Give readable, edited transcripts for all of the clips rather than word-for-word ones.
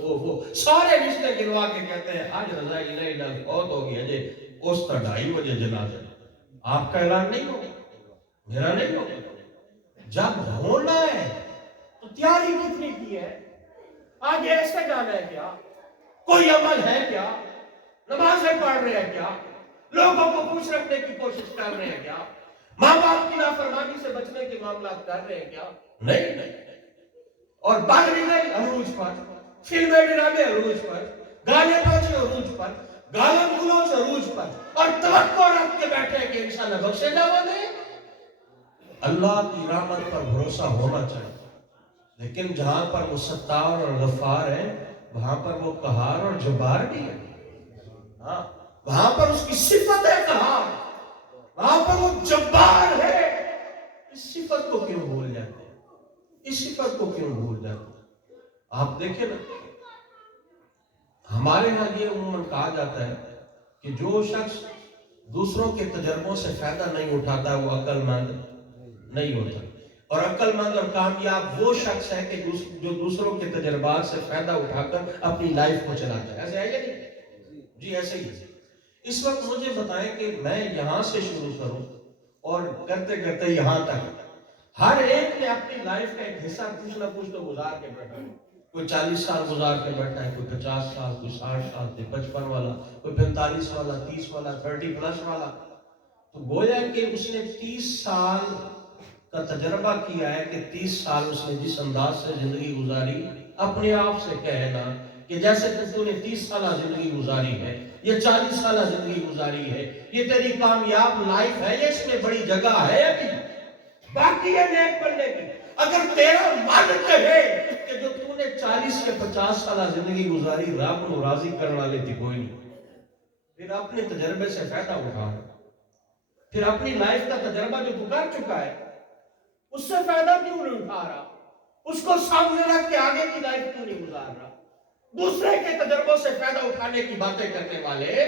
وہ سارے رشتے گنوا کے کہتے ہیں آج رضا الہی بہت ہو گیا جی، اس کا 2:30 بجے جنازہ۔ آپ کا اعلان نہیں ہوگا، میرا نہیں ہوگا۔ جب ہونا ہے تو تیاری کتنی کی ہے؟ آج ایسے جانا ہے کیا؟ کوئی عمل ہے کیا؟ نمازیں پڑھ رہے ہیں کیا؟ لوگوں کو خوش رکھنے کی کوشش کر رہے ہیں کیا؟ ماں باپ کی نافرمانی سے بچنے کے معاملات کر رہے ہیں کیا؟ نہیں۔ اور باہری نہیں، عروج پر فلمیں ڈرامے، عروج پر گانے بازی، عروج پر گالم گلوچ، عروج پر، اور توقع رکھ کے بیٹھے کہ انشاءاللہ بخشے نہ بنے۔ اللہ کی رحمت پر بھروسہ ہونا چاہیے، لیکن جہاں پر وہ ستار اور غفار ہے وہاں پر وہ قہار اور جبار بھی ہے۔ ہاں، وہاں پر اس کی صفت ہے قہار، وہاں پر وہ جبار ہے۔ اس صفت کو کیوں بھول جاتے ہیں؟ اس صفت کو کیوں بھول جاتے ہیں؟ آپ دیکھیں نا، ہمارے ہاں یہ عموماً کہا جاتا ہے کہ جو شخص دوسروں کے تجربوں سے فائدہ نہیں اٹھاتا وہ عقل مند نہیں ہوتا، اور عقل مند اور کامیاب وہ شخص ہے کہ جو دوسروں کے تجربات سے فائدہ اٹھا کر اپنی لائف کو چلاتا ہے۔ ایسے ہے یا نہیں؟ جی ایسے ہی۔ اس وقت مجھے بتائیں کہ میں یہاں سے شروع کروں اور کرتے کرتے یہاں تک، ہر ایک نے اپنی لائف کا ایک حصہ کچھ نہ کچھ تو گزار کے بیٹھا ہے۔ کوئی 40 سال گزار کے بیٹھا ہے، کوئی 50 سال، کوئی 60 سال، کوئی 55 والا، کوئی 45 والا، 30 والا، 30+ والا۔ تو گویا کہ اس نے 30 سال کا تجربہ کیا ہے کہ 30 سال اس نے جس انداز سے زندگی گزاری، اپنے آپ سے کہنا کہ جیسے تو نے 30 سالہ زندگی گزاری ہے، یہ 40 سالہ زندگی گزاری ہے، یہ تیری کامیاب لائف ہے، یہ اس میں بڑی جگہ ہے ابھی باقی ہے نیک بننے کی۔ اگر تیرا من کہے کہ جو تو نے 40 یا 50 سالہ زندگی گزاری رب کو راضی کرنے والے تھی کوئی نہیں، پھر اپنے تجربے سے فائدہ اٹھا، پھر اپنی لائف کا تجربہ جو تو کر چکا ہے اس سے فائدہ کیوں نہیں اٹھا رہا؟ اس کو سامنے رکھ کے آگے کی لائف کیوں نہیں گزار رہا؟ دوسرے کے تجربوں سے فائدہ اٹھانے کی باتیں کرنے والے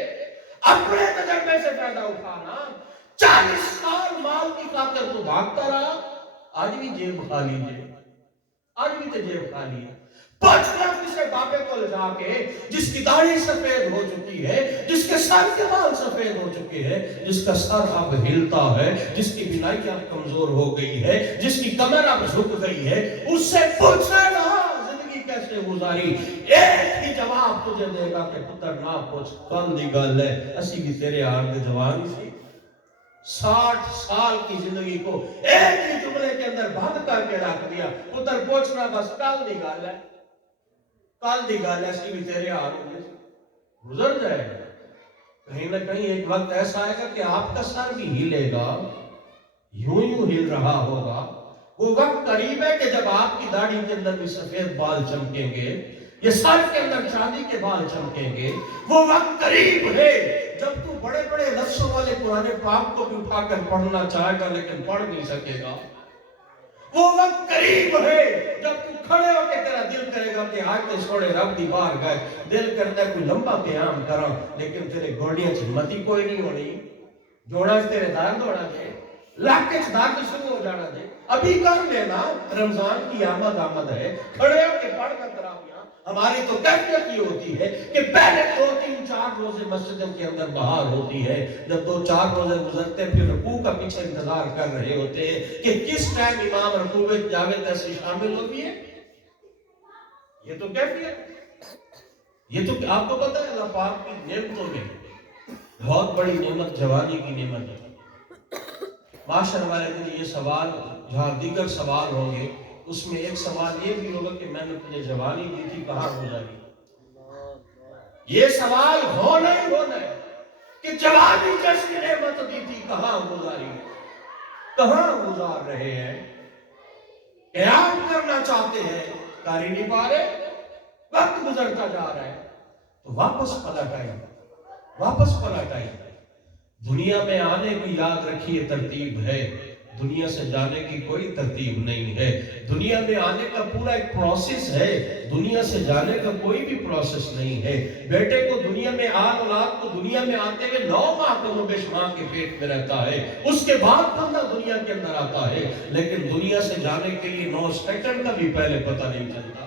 اپنے تجربے سے فائدہ اٹھانا۔ 40 سال مال کی خاطر تو بھاگتا رہا، آج بھی جیب خالی ہے، آج بھی تو جیب خالی ہے۔ 5 لاکھ کسی بابے کو لجا کے جس کی داڑھی سفید ہو چکی ہے، جس کے سر کے بال سفید ہو چکے ہیں، جس کا سر اب ہلتا ہے، جس کی بینائی اب کمزور ہو گئی ہے، جس کی کمر اب جھک گئی ہے، اس سے پوچھے گا زندگی کیسے گزاری، ایک ہی جواب تجھے دے گا کہ پتر نہ پوچھ، کل دی گل ہے اسی بھی تیرے ہار دے جوان سی۔ 60 سال کی زندگی کو ایک ہی جملے کے اندر بند کر کے رکھ دیا، پتر پوچھنا بس کل دی گل ہے، کل دی گل ایسی بھی تیرے ہار ہوگی، گزر جائے گا۔ کہیں نہ کہیں ایک وقت ایسا آئے گا کہ آپ کا سر بھی ہلے گا، یوں ہل رہا ہوگا۔ وہ وقت قریب ہے کہ جب آپ کی داڑھی کے اندر بھی سفید بال چمکیں گے، یہ سر کے اندر چاندی کے بال چمکیں گے۔ وہ وقت قریب ہے جب تو بڑے بڑے لفظوں والے قرآن پاک کو بھی اٹھا کر پڑھنا چاہے گا لیکن پڑھ نہیں سکے گا۔ وہ وقت قریب ہے جب تو کھڑے ہو کے تیرا دل کرے گا کہ آج تے چھوڑے رب دی بار گئے، دل کرتا ہے کوئی لمبا قیام کرا لیکن تیرے گوڑیاں چ ہمتی کوئی نہیں ہونی، جوڑا تیرے درد ہونا دے، لاکھ درد شروع ہو جانا دے۔ ابھی کر لینا، رمضان کی آمد ہے، کھڑے ہو کے پڑھ کر تراویح۔ ہماری تو کیفیت یہ ہوتی ہے کہ پہلے 2-3-4 روزے مسجد کے اندر بہار ہوتی ہے، جب 2-4 روزے گزرتے پھر رکوع کا پیچھے انتظار کر رہے ہوتے ہیں کہ کس ٹائم امام رکوع میں جاوید ایسے شامل ہوتی ہے۔ یہ تو کیفیت، یہ تو آپ کو پتہ ہے اللہ پاک کی نعمتوں میں بہت بڑی نعمت جوانی کی نعمت ہے۔ معاشر والے دن یہ سوال، جہاں دیگر سوال ہوں گے اس میں ایک سوال یہ بھی ہوگا کہ میں نے تجھے جوانی دی تھی کہاں گزاری۔ یہ سوال ہونا ہی ہونا ہے کہ جوانی جیسی نعمت دی تھی کہاں گزاری، کہاں گزار رہے ہیں؟ قیام کرنا چاہتے ہیں، کر ہی نہیں پا رہے، وقت گزرتا جا رہا ہے، تو واپس پلٹ آئیں، واپس پلٹ آئیں۔ دنیا میں آنے کی یاد رکھیے ترتیب ہے، دنیا سے جانے کی کوئی ترتیب نہیں ہے۔ دنیا میں آنے کا پورا ایک پروسیس ہے، دنیا سے جانے کا کوئی بھی پروسیس نہیں ہے۔ بیٹے کو دنیا میں اولاد کو دنیا میں آتے ہوئے 9 ماہ کم و بیش ماں کے پیٹ میں رہتا ہے، اس کے بعد بندہ دنیا کے اندر آتا ہے، لیکن دنیا سے جانے کے لیے 9 سیکنڈ کا بھی پہلے پتہ نہیں چلتا۔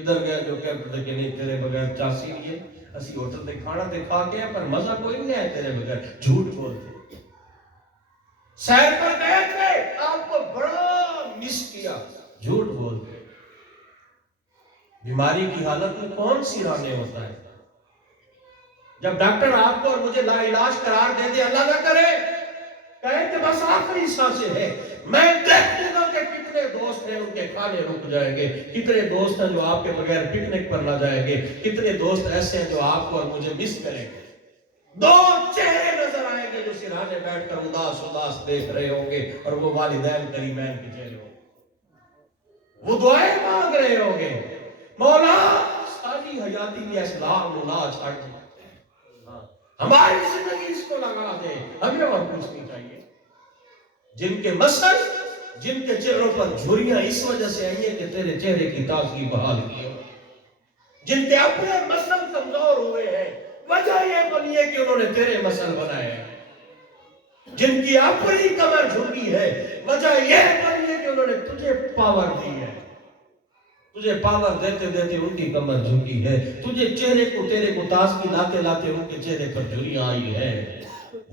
کدھر گئے جو کہتے تھے کہ نہیں تیرے بغیر چاسی نہیں ہے، اسی ہوٹل تے کھانا تے کھا کے پر مزہ کوئی نہیں ہے تیرے بغیر، جھوٹ بولتے۔ سیر پر گئے تھے، آپ کو بڑا مس کیا، جھوٹ بولتے۔ بیماری کی حالت میں کون سی رانے ہوتا ہے؟ جب ڈاکٹر آپ کو اور مجھے لا علاج قرار دے دے، اللہ نہ کرے کہے کہ بس آخری سانسیں ہے، میں دیکھوں گا کہ کتنے دوست ہیں ان کے کھانے رک جائیں گے، کتنے دوست ہیں جو آپ کے بغیر پکنک پر نہ جائیں گے، کتنے دوست ایسے ہیں جو آپ کو اور مجھے مس کریں گے۔ دو چہرے نظر آئیں گے جو سرہانے بیٹھ کر اداس اداس دیکھ رہے ہوں گے، اور وہ والدین کریمین کے چہرے ہوں گے، وہ دعائیں مانگ رہے ہوں گے، مولا ساری حیاتی کی اسلام اللہ چھاڑ دی، ہماری زندگی اس کو لگا دے، ہمیں اور کچھ نہیں چاہیے۔ جن کے مسل، جن کے چہروں پر جھریاں اس وجہ سے آئی ہے کہ تیرے چہرے کی تازگی بحال کی ہو، جن کے اپنے مسل کمزور ہوئے ہیں، وجہ یہ بنی ہے کہ انہوں نے تیرے مسل بنائے ہیں، جن کی اپنی کمر جھکی ہے، وجہ یہ بنی ہے کہ انہوں نے تجھے پاور دی ہے، تجھے پاور دیتے دیتے ان کی کمر جھکی ہے، تجھے چہرے کو تیرے کو تازگی لاتے لاتے ان کے چہرے پر جھریاں آئی ہے،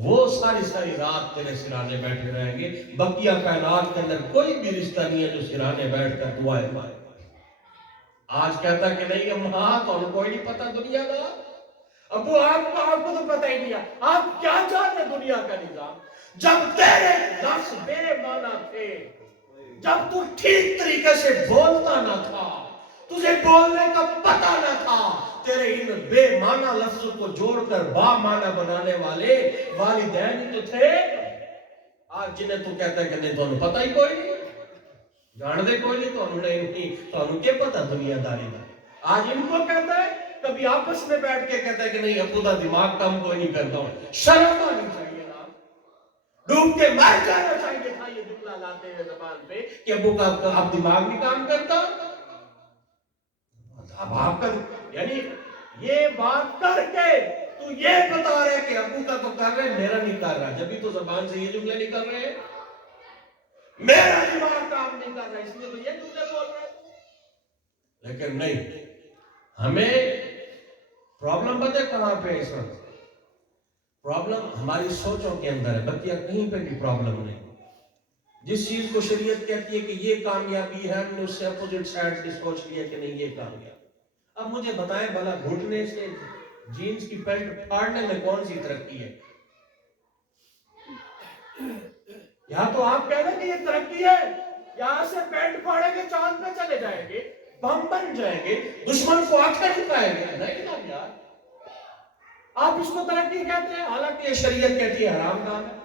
وہ ساری ساری رات تیرے سرانے بیٹھے رہیں گے۔ بقیہ کائنات کے اندر کوئی بھی رشتہ نہیں ہے جو سرانے بیٹھ کر دعائیں مانگے۔ آج کہتا کہ نہیں اماں تو ہم کوئی نہیں پتا دنیا کا، ابو آپ کو تو پتہ ہی نہیں ہے، آپ کیا جانتے دنیا کا نظام؟ جب تیرے لفظ بے معنی تھے، جب تو ٹھیک طریقے سے بولتا نہ تھا، تجھے بولنے کا پتہ نہ تھا، تیرے ان بے معنی لفظوں کو جوڑ کر با معنی بنانے والے والدین ہی تو تھے۔ آج جنہیں تو کہتا ہے کہ نہیں تو انہوں پتہ ہی کوئی نہیں، جان دے کوئی نہیں، تو انہوں نے نہیں تو انہوں کیا پتہ دنیا داری کا۔ آج ان کو کہتا ہے، کبھی آپس میں بیٹھ کے کہتا ہے کہ نہیں ابو دا دماغ کم کوئی نہیں کرتا ہوں، شرم آنی چاہیے نا، ڈوب کے مر جانا چاہیے تھا یہ جملہ لاتے ہیں زبان پہ کہ ابو کا اب دماغ نہیں کام کرتا۔ اب آپ کا یعنی یہ بات کر کے تو یہ بتا رہے کہ ابو کا تو کر رہے میرا نہیں کر رہا، جبھی تو زبان سے یہ جملے نہیں کر رہے، میرا دماغ کام نہیں کر رہا اس لیے تو یہ جملے بول رہے۔ لیکن نہیں، ہمیں پرابلم پتہ ہے کہاں پہ؟ اس وقت پرابلم ہماری سوچوں کے اندر ہے، بلکہ کہیں پہ بھی پرابلم نہیں۔ جس چیز کو شریعت کہتی ہے کہ یہ کامیابی ہے، ہم نے اس سے اپوزٹ سائڈ کی سوچ لیا کہ نہیں یہ کامیابی۔ اب مجھے بتائیں بھلا گھٹنے سے جینز کی پینٹ پھاڑنے میں کون سی ترقی ہے؟ یا تو آپ کہہ رہے کہ یہ ترقی ہے، یہاں سے پینٹ پھاڑیں گے چاند پہ چلے جائیں گے، بم بن جائیں گے، دشمن کو آنکھیں دکھائیں گے، نہیں نا یار، آپ اس کو ترقی کہتے ہیں، حالانکہ یہ شریعت کہتی ہے حرام کام ہے۔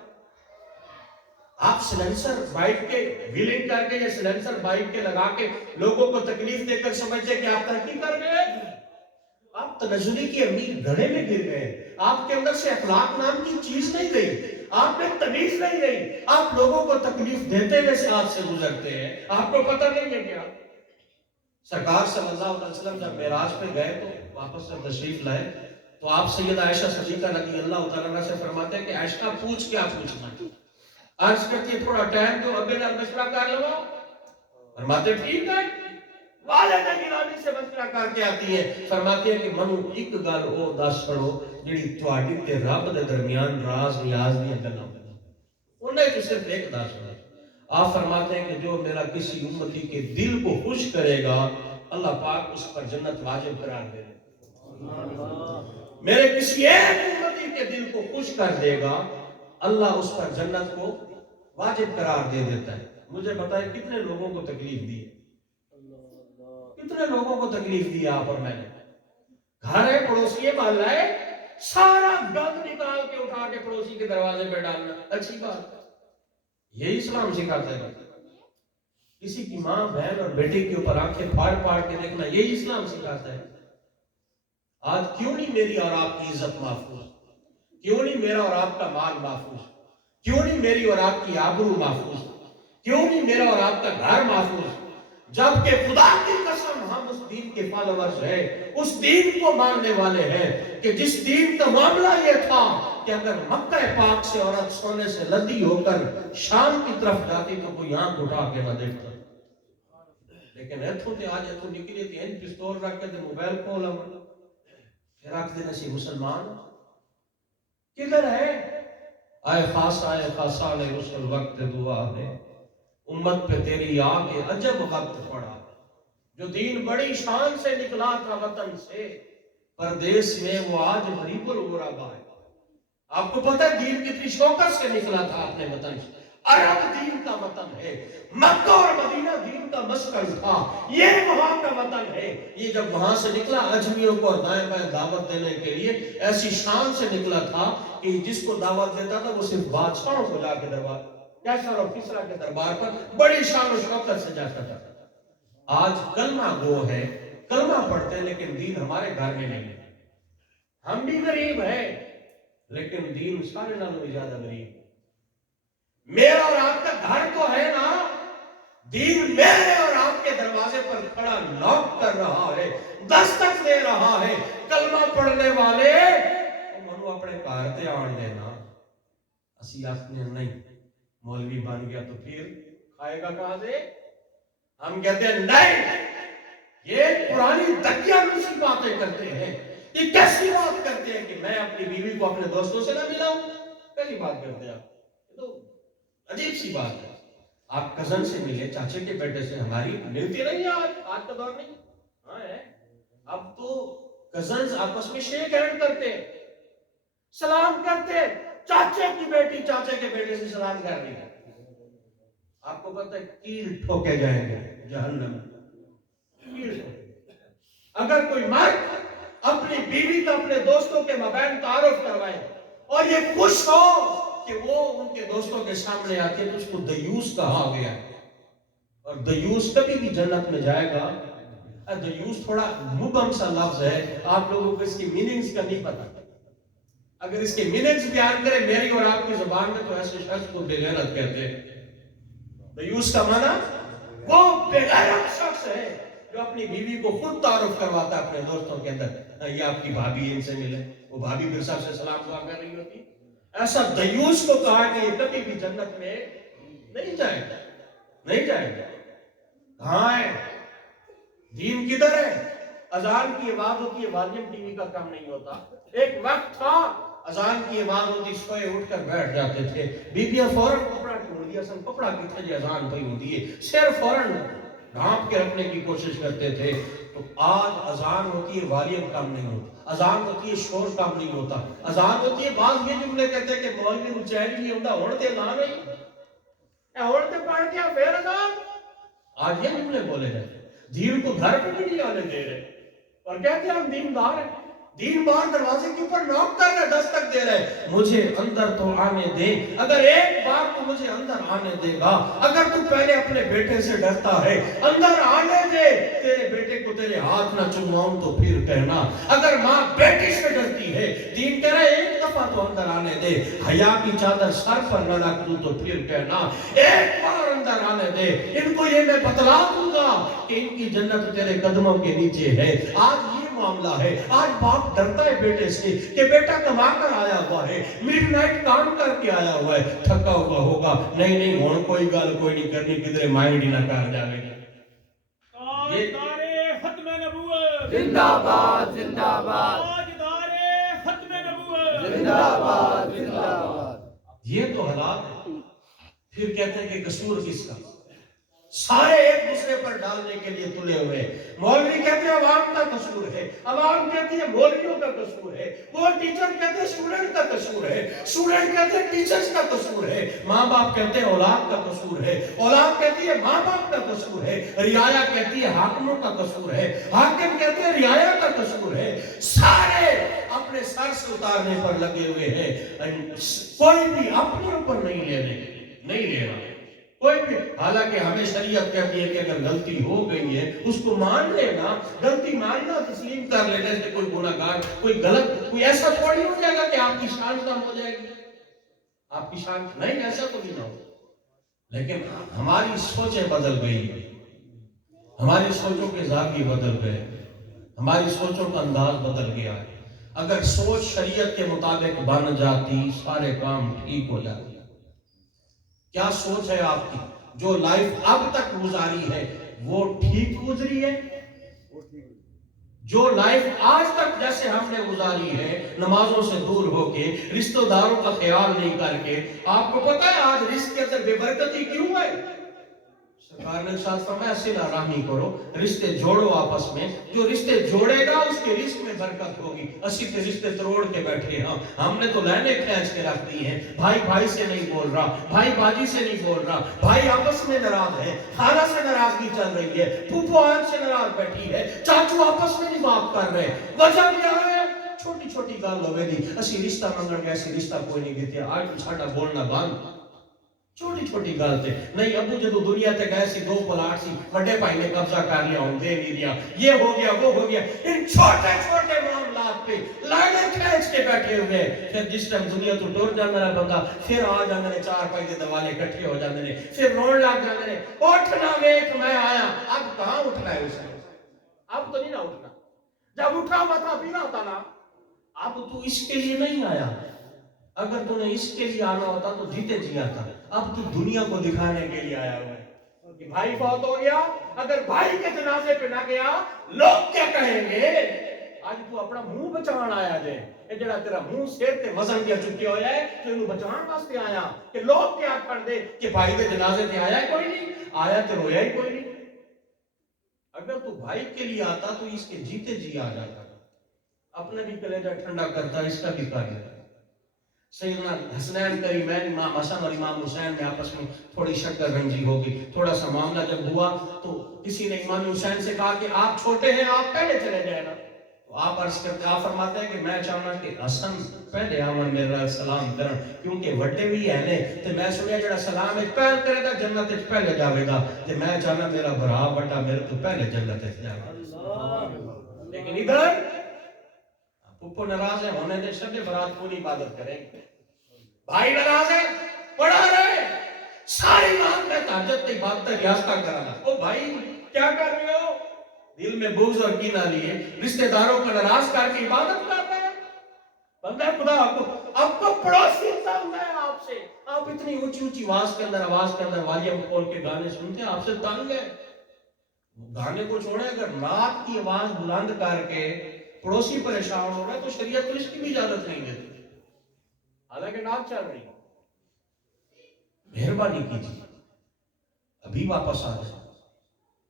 آپ سلنسر بائک کے ویلنگ کر کے یا سلنسر بائک کے لگا کے لوگوں کو تکلیف دے کر سمجھتے کہ آپ ترقی کر گئے، آپ تنزلی کی امیر گھڑے میں گر گئے، آپ کے اندر سے اخلاق نام کی چیز نہیں گئی، آپ میں تمیز نہیں گئی، آپ لوگوں کو تکلیف دیتے ہوئے ساتھ سے گزرتے ہیں، آپ کو پتہ نہیں ہے کیا؟ سرکار صلی اللہ علیہ وسلم جب معراج پہ گئے تو واپس جب تشریف لائے تو آپ سیدہ عائشہ صدیقہ رضی اللہ تعالیٰ سے فرماتے ہیں کہ عائشہ پوچھ کیا پوچھنا، عرض کرتی ہے تھوڑا ٹائم تو ابے نال مشورہ کر لو، فرماتے ٹھیک ہے، والد گرامی سے مشورہ کر کے آتی ہے، فرماتے ہیں کہ منو ایک گل او دس چھڑو جڑی تہاڈی تے رب دے درمیان راز نیاز دی گلاں انہیں تو صرف ایک دس چھڑو۔ آپ فرماتے ہیں کہ جو میرا کسی امتی کے دل کو خوش کرے گا اللہ پاک اس پر جنت واجب قرار دے گا، میرے کسی ایک امتی کے دل کو خوش کر دے گا اللہ اس پر جنت کو واجب قرار دے دیتا ہے۔ مجھے بتائیں کتنے لوگوں کو تکلیف دی ہے، کتنے لوگوں کو تکلیف دی آپ اور میں نے؟ گھر ہے، پڑوسی ہے، محلہ ہے، سارا گند نکال کے اٹھا کے پڑوسی کے دروازے پہ ڈالنا اچھی بات، یہی اسلام سکھاتا ہے؟ کسی کی ماں بہن اور بیٹے کے اوپر آنکھیں پھاڑ پھاڑ کے دیکھنا یہی اسلام سکھاتا ہے؟ آج کیوں نہیں میری اور آپ کی عزت محفوظ؟ کیوں نہیں میرا اور آپ کا مال محفوظ؟ کیوں نہیں میری اور آپ کی آبرو محفوظ؟ کیوں نہیں میرا اور آپ کا گھر محفوظ؟ جبکہ خدا کی قسم ہم اس دین کے فالوورز ہیں، اس دین کو ماننے والے ہیں کہ جس دین کا معاملہ یہ تھا کہ اگر مکہ پاک سے عورت سونے سے لدی ہو کر شام کی طرف جاتی تو کوئی آنکھ اٹھا کے نہ دیکھتا، لیکن ایتھوں تے آج ایتھوں نکلی تے این پستول رکھ کے تے موبائل کھول آون پھر رکھ دینا سی مسلمان کدھر ہے؟ آئے خاصا نے رسل وقت دعا ہے امت پہ تیری آگ عجب وقت پڑا جو دین بڑی شان سے نکلا تھا وطن سے پردیس میں وہ آج غریب الغربا ہے. آپ کو پتہ ہے دین کتنی شوکت سے نکلا تھا اپنے وطن سے. عرب دین کا وطن ہے, مکہ اور مدینہ دین کا مسکن تھا, یہ وہاں کا وطن ہے. یہ جب وہاں سے نکلا اجمیوں کو اور دائیں بائیں دعوت دینے کے لیے ایسی شان سے نکلا تھا کہ جس کو دعوت دیتا تھا وہ صرف بادشاہوں کو جا کے دربار کیسر اور کسرا کے دربار پر بڑی شان و شوکت سے جاتا تھا. آج کلمہ گو ہے, کلمہ پڑھتے ہیں لیکن دین ہمارے گھر میں نہیں ہے. ہم بھی غریب ہیں لیکن دین سارے نالوں بھی زیادہ غریب ہے. میرا اور آپ کا گھر تو ہے نا, دین میرے اور آپ کے دروازے پر کھڑا نوک کر رہا ہے, دستک دے رہا ہے. کلمہ پڑھنے والے منو اپنے گھر تے آن دینا. اسی آخنے نہیں مولوی بن گیا تو پھر کھائے گا کہاں سے؟ ہم کہتے ہیں نہیں, یہ پرانی دکیا دوسری باتیں کرتے ہیں. یہ کیسی بات کرتے ہیں کہ میں اپنی بیوی کو اپنے دوستوں سے نہ ملاؤں؟ کیسی بات کرتے ہیں آپ؟ یہ تو عجیب سی بات ہے. آپ کزن سے ملے, چاچے کے بیٹے سے, ہماری ملتی نہیں ہے آج کا دور نہیں. ہاں ہے, اب تو کزنز آپس میں شیک ہینڈ کرتے, سلام کرتے, چاچے کی بیٹی چاچے کے بیٹے سے سلام کر رہی ہے. آپ کو پتہ ہے کیل ٹھوکے جائیں گے جہنم. اگر کوئی مرد اپنی بیوی کا اپنے دوستوں کے مابین تعارف کروائے اور یہ خوش ہو کہ وہ ان کے دوستوں کے سامنے آتے تو اس کو دیوس کہا گیا. اور دیوس کبھی بھی جنت میں جائے گا. دیوس تھوڑا مبہم سا لفظ ہے, آپ لوگوں کو اس کی میننگز کا نہیں پتا. اگر اس کے میننگز بیان کرے میری اور آپ کی زبان میں تو ایسے شخص کو بے غیرت کہتے ہیں. دیوس کا معنی وہ بے غیرت شخص ہے جو اپنی بیوی کو خود تعارف کرواتا ہے اپنے دوستوں کے اندر. یہ آپ کی بھابی, ان سے ملے, وہ بھابی پھر سب سے سلام دعا کر رہی ہوتی. ایسا دیوس کو کہا کہ یہ کبھی بھی جنت میں نہیں جائے گا, نہیں جائے گا. کہاں ہے دین؟ کدھر ہے؟ اذان کی آواز ہوتی ہے, والیوم ٹی وی کا کم نہیں ہوتا. ایک وقت تھا اذان کی آواز ہوتی, سوئے اٹھ کر بیٹھ جاتے تھے, بیبیاں فوراً کپڑا ٹھوڑ دیا, سن کپڑا کتنے جی اذان پہ ہوتی ہے, سر فوراً ڈھانپ کے رکھنے کی کوشش کرتے تھے. تو آج اذان ہوتی ہے والیوم کم نہیں ہوتا, اذان ہوتی ہے شور کم نہیں ہوتا, اذان ہوتی ہے بعض یہ جملے کہتے ہیں کہ مولوی اچھائی نہیں ہوتا ہوڑتے لا نہیں اے ہوڑتے پڑھ کے پھر اذان. آج یہ جملے بولے جاتے ہیں. دین کو گھر پہ بھی نہیں آنے دے رہے اور کہتے ہیں ہم دیندار ہیں. دین بار دروازے کے اوپر نوک کر رہے, دستک دے رہے, مجھے اندر تو آنے دے. اگر ایک بار تو مجھے اندر آنے دے گا, اگر تو پہلے اپنے بیٹے سے ڈرتا ہے اندر آنے دے, تیرے بیٹے کو تیرے ہاتھ نہ چوماؤں تو پھر کہنا. اگر ماں بیٹی سے ڈرتی ہے, دین کہہ رہا ہے ایک دفعہ تو اندر آنے دے, حیا کی چادر سر پر نہ رکھ دوں تو پھر کہنا. ایک بار اندر آنے دے, ان کو یہ میں بتلا دوں گا کہ ان کی جنت تیرے قدموں کے نیچے ہے. آج معاملہ ہے, آج باپ ڈرتا ہے بیٹے سے کہ بیٹا کما کر آیا ہوا ہے, میڈ نائٹ کام کر کے آیا ہوا ہے, تھکا ہوا ہوگا. نہیں ہون کوئی گل کوئی نہیں کرنی, کدھر مائنڈ ہی نہ کر جاوے. تاجدار ختم نبوت زندہ باد, زندہ باد, تاجدار ختم نبوت زندہ باد, زندہ باد. یہ تو حالات ہے. پھر کہتے ہیں کہ قصور کس کا؟ سارے ایک دوسرے پر ڈالنے کے لیے تلے ہوئے. مولوی کہتے ہیں عوام کا قصور ہے, عوام کہتی ہے مولویوں کا قصور ہے, وہ ٹیچر کہتے ہیں اسٹوڈنٹ کا قصور ہے, اسٹوڈنٹ کہتے ہیں ٹیچرز کا قصور ہے, ماں باپ کہتے ہیں اولاد کا قصور ہے, اولاد کہتی ہے ماں باپ کا قصور ہے, رعایا کہتی ہے حاکموں کا قصور ہے, حاکم کہتے ہیں رعایا کا قصور ہے. سارے اپنے سر سے اتارنے پر لگے ہوئے ہیں, کوئی بھی اپنے اوپر نہیں لے رہا کوئی بھی. حالانکہ ہمیں شریعت کہتی ہے کہ اگر غلطی ہو گئی ہے اس کو مان لینا, غلطی ماننا, تسلیم کر لینے سے کوئی گناہگار, کوئی غلط, کوئی ایسا تھوڑی ہو جائے گا کہ آپ کی شان کم ہو جائے گی. آپ کی شان نہیں, ایسا تو نہیں ہو. لیکن ہماری سوچیں بدل گئی, ہماری سوچوں کے زاویے بدل گئے, ہماری سوچوں کا انداز بدل گیا. اگر سوچ شریعت کے مطابق بن جاتی سارے کام ٹھیک ہو جاتے. کیا سوچ ہے آپ کی؟ جو لائف اب تک گزاری ہے وہ ٹھیک گزری ہے؟ جو لائف آج تک جیسے ہم نے گزاری ہے نمازوں سے دور ہو کے رشتہ داروں کا خیال نہیں کر کے، آپ کو پتا ہے آج رزق کے اندر بے برکتی کیوں ہے؟ سرکار نے ساتھ فرمایا صلہ رحمی کرو، رشتے جوڑو آپس میں، جو رشتے جوڑے گا اس کے رزق میں برکت ہوگی۔ اسی کے رشتے توڑ کے بیٹھے ہیں ہم نے تو لائنیں کھینچ کے رکھ دی ہیں، بھائی بھائی سے نہیں بول رہا، بھائی باجی سے نہیں بول رہا، بھائی آپس میں ناراض ہے، خالہ سے ناراضگی چل رہی ہے، پھوپھو آج سے ناراض بیٹھی ہے، چاچو آپس میں نہیں بات کر رہے، وجہ کیا ہے؟ چھوٹی چھوٹی گل ہوئے دی، اسی رشتہ منگن گئے، اسی رشتہ کوئی نہیں دیتے، آج ساڈا بولنا بند، چھوٹی چھوٹی گل تے نہیں۔ ابو جدو دنیا تے گئے سی 2 پلاٹ سی، بڑے بھائی نے قبضہ کر لیا، ہوں دے نہیں دیا، یہ ہو گیا وہ ہو گیا، ان چھوٹے چھوٹے معاملات پہ لائنیں کھینچ کے بیٹھے ہوئے۔ پھر جس ٹائم دنیا تو ٹر جانا ہے بندہ، پھر آ جاندے نے 4 پائی دے دوالے اکٹھے ہو جاندے نے، پھر رون لگ جاندے نے، اٹھنا ویکھ میں آیا۔ اب کہاں اٹھنا ہے اسے؟ اب تو نہیں نہ اٹھنا، جب اٹھا ہوا تھا پینا ہوتا نا، اب تو اس کے لیے نہیں آیا، اگر تو نے اس کے لیے آنا ہوتا تو جیتے جی آتا، اب تو دنیا کو دکھانے کے لیے آیا ہوا ہے کہ بھائی فوت ہو گیا، اگر بھائی کے جنازے پہ نہ گیا لوگ کیا کہیں گے؟ آج تو اپنا منہ بچان آیا جے، یہ جڑا تیرا منہ سیر تے وزن دیا چکے ہو جائے تو انہوں بچان واسطے آیا کہ لوگ کیا کر دے کہ بھائی کے جنازے پہ آیا کوئی نہیں، آیا تو رویا ہی کوئی نہیں۔ اگر تو بھائی کے لیے آتا تو اس کے جیتے جی آ جاتا، اپنے بھی کلیجہ ٹھنڈا کرتا، اس کا بھی کر لیتا۔ سیدنا حسنین کریمین امام حسن اور امام حسین میں آپس میں تھوڑی شکر رنجی ہوگی، تھوڑا سا معاملہ جب ہوا تو کسی نے امام حسین سے کہا کہ آپ چھوٹے ہیں، آپ پہلے چلے جائیں نا، تو آپ عرض کرتے، آپ فرماتے ہیں کہ میں چاہنا کہ حسن پہلے آمن میرا سلام کرن، کیونکہ وڈے بھی ہے نے تے میں سنیا جڑا سلام وچ پہل کرے گا جنت وچ پہلے جاوے گا، تے میں چاہنا میرا بھرا بڑا میرے تو پہلے جنت وچ جاوے گا۔ لیکن ادھر پھپھو ناراض ہے ہونے دے، شب برات پوری عبادت کریں گے، بھائی ناراض ہے پڑھا رہے ساری رات میں تہجد کی عبادت ریاستہ کرانا، او بھائی کیا کر رہے ہو؟ دل میں بغض اور کینہ لیے رشتہ داروں کو ناراض کر کے عبادت کر رہے ہیں۔ بندہ خدا آپ کو پڑوسی تنگ ہے آپ سے، آپ اتنی اونچی اونچی آواز کے اندر والیم کھول کے گانے سنتے ہیں، آپ سے تنگ ہے۔ گانے کو چھوڑیں، اگر نعت کی آواز بلند کر کے پڑوسی پریشان ہو رہا ہے تو شریعت تو اس کی بھی اجازت نہیں دیتی، حالانکہ نعت چل رہی ہے۔ مہربانی کیجیے، ابھی واپس آ جائیں،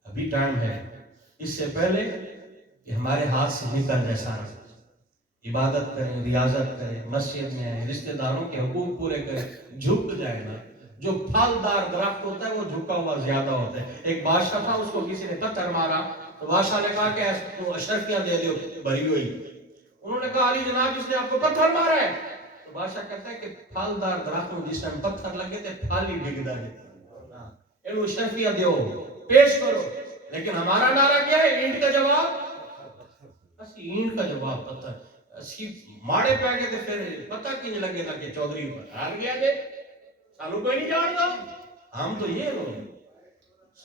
ابھی ٹائم ہے، اس سے پہلے کہ ہمارے ہاتھ سے نکل جائے سارا۔ عبادت کریں، ریاضت کریں، مسجد میں آئیں، رشتہ داروں کے حقوق پورے کریں، جھک جائے نا۔ جو پھلدار درخت ہوتا ہے وہ جھکا ہوا زیادہ ہوتا ہے۔ ایک بادشاہ تھا، اس کو کسی نے پتھر مارا تو بادشاہ نے کہا کہ تو اشرفیاں دے دو بھری ہوئی۔ انہوں نے کہا علی جناب اس نے آپ کو پتھر مارا ہے، تو بادشاہ کہتا ہے کہ پھلدار درخت میں جس ٹائم پتھر لگے تے پھل ہی ڈگدا ہے، انہوں اشرفیاں دیو پیش کرو۔ لیکن ہمارا نعرہ کیا ہے؟ اینٹ کا جواب، اسی اینٹ کا جواب پتھر، اسی ماڑے پہ گئے تے پھر پتہ کیوں لگے گا کہ چودھری آ گیا دے سانو کوئی نہیں جانتا، ہم تو یہ لوگ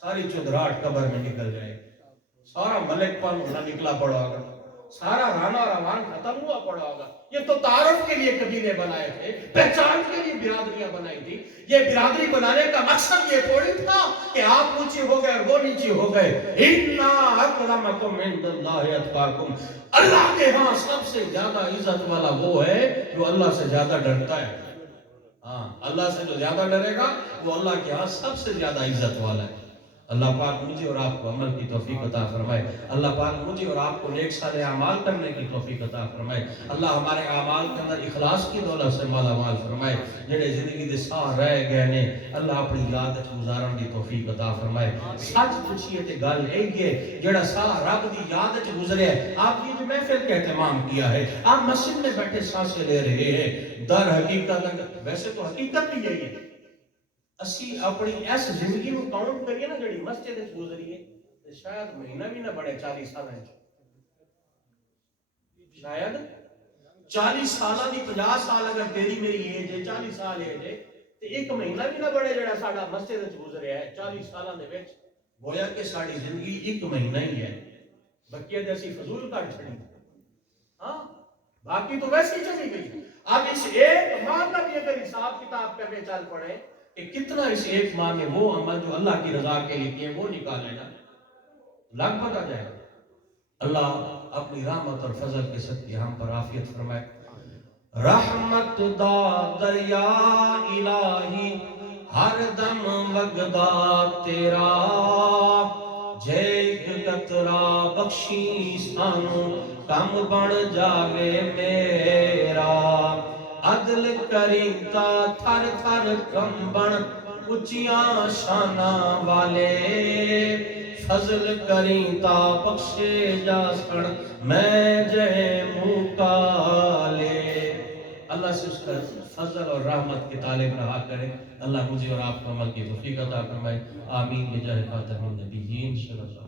ساری چودراہٹ قبر میں نکل جائے، سارا ملک پن ہونا نکلا پڑا ہوگا، سارا رانا روان ختم ہوا پڑا ہوگا۔ یہ تو تعارف کے لیے قبیلے بنائے تھے، پہچان کے لیے برادریاں بنائی تھی۔ یہ برادری بنانے کا مقصد یہ تھوڑی تھا کہ آپ اونچے ہو گئے اور وہ نیچے ہو گئے۔ اِنَّا أَكْرَمَكُمْ عِندَ اللَّهِ أَتْقَاكُمْ، اللہ کے ہاں سب سے زیادہ عزت والا وہ ہے جو اللہ سے زیادہ ڈرتا ہے۔ ہاں، اللہ سے جو زیادہ ڈرے گا وہ اللہ کے ہاں سب سے زیادہ عزت والا ہے۔ اللہ پاک مجھے اور آپ کو عمل کی توفیق عطا فرمائے۔ اللہ پاک مجھے اور آپ کو نیک صالح اعمال کرنے کی توفیق عطا فرمائے۔ اللہ ہمارے اعمال کے اندر اخلاص کی دولت سے مالا مال فرمائے۔ جڑے زندگی دے ساہ رہ گئے نے اللہ اپنی یاد وچ گزارن کی توفیق عطا فرمائے۔ سچ پوچھیے تے گل یہی ہے جڑا ساہ رب دی یاد وچ گزرے ہے، آپ کی جو محفل کا اہتمام کیا ہے، آپ مسجد میں بیٹھے سانسیں لے رہے ہیں، در حقیقت ویسے تو حقیقت بھی یہی ہے، اسی اپنی اس زندگی میں کاؤنٹ کریے نا جڑی مسجد وچ گزری ہے تے شاید مہینہ بھی نہ بڑے 40 سال وچ، شاید 40 سالہ دی 50 سال اگر تیری میری ایج ہے، 40 سال ایج ہے تے ایک مہینہ بھی نہ بڑے جڑا ساڈا مسجد وچ گزریا ہے 40 سالاں دے وچ، گویا کہ ساڈی زندگی ایک مہینہ ہی ہے، بقیہ تے اسی فضول کر چھڑی، ہاں باقی تو ویسے ہی چلی گئی۔ اب اس ایک ماہ کا بھی اگر حساب کتاب کرنے چل پڑے کہ کتنا اس ایک ماہ میں وہ عمل جو اللہ کی رضا کے لیے کیے وہ نکالے نا، لگ پت آ جائے گا. اللہ اپنی رحمت اور فضل کے صدقے ہم پر عافیت فرمائے. رحمت دا دریا الہی ہر دم وگدا تیرا جے ایک قطرہ بخشی سانو کم بن جاوے میرا. عدل کریم تا تھر تھر کمبن اچیاں شاناں والے فضل کریں تا بخشے جا سن میں جے مکالے. اللہ سے اس کا فضل اور رحمت کے طالب رہا کرے. اللہ مجھے اور آپ کو عمل کی توفیق عطا فرمائے. آمین بجاہ خاتم النبیین صلی اللہ علیہ وسلم.